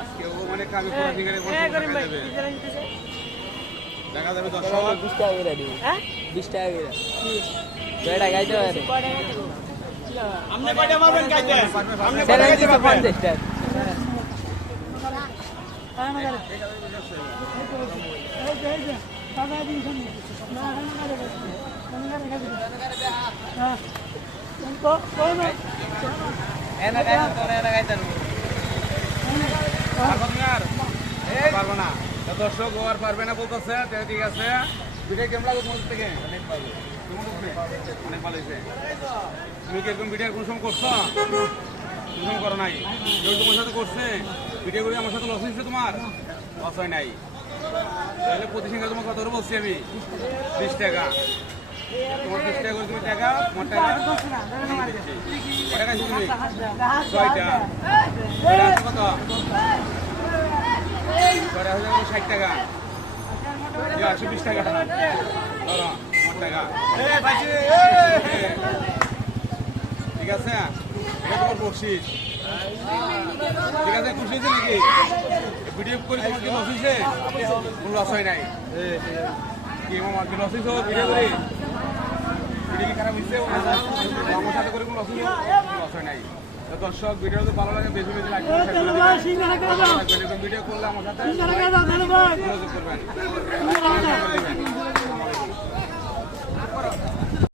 আজকে ও মানে কামে পুরো ঠিকারে দেখা যাবে 10 20 টাকা করে দিই। হ্যাঁ 20 টাকা করে। বেড়া গাইতে পারে। আপনি কয়টা মারবেন গাইতে? আপনি কয়টা গাইতে পারবেন? 50 টাকা। পারবো না দর্শক ও আর পারবে না বলতেছে ঠিক আছে ভিডিও কেমন লাগে তোমার থেকে অনেক ভালো অনেক ভালো হয়েছে তুমি কি এরকম ভিডিও কোন সময় করছো তুমি করো নাই কেউ তোমার সাথে করছে ভিডিও করে আমার সাথে লস হয়েছে তোমার লস হয় নাই তাহলে প্রতি সঙ্গে তোমার কত করে বলছি আমি 20 টাকা তোমার 20 টাকা করে তুমি টাকা তোমার টাকা টাকা তুমি 6টা কত 60 টাকা 120 টাকা ধরো আমার টাকা ঠিক আছে এটা তোমার বকশিস ঠিক আছে খুশি হয়েছে নাকি ভিডিও করে তোমার কি লস হয়েছে কোনো লস হয় নাই কি আমার কি লস হয়েছে ভিডিও করে ভিডিও কি খারাপ হয়েছে আমার সাথে করে কোনো লস হয়েছে লস হয় নাই দর্শক ভিডিও তো ভালো লাগে বেশি বেশি লাইক করবেন ভিডিও করলে আমার সাথে যোগাযোগ করবেন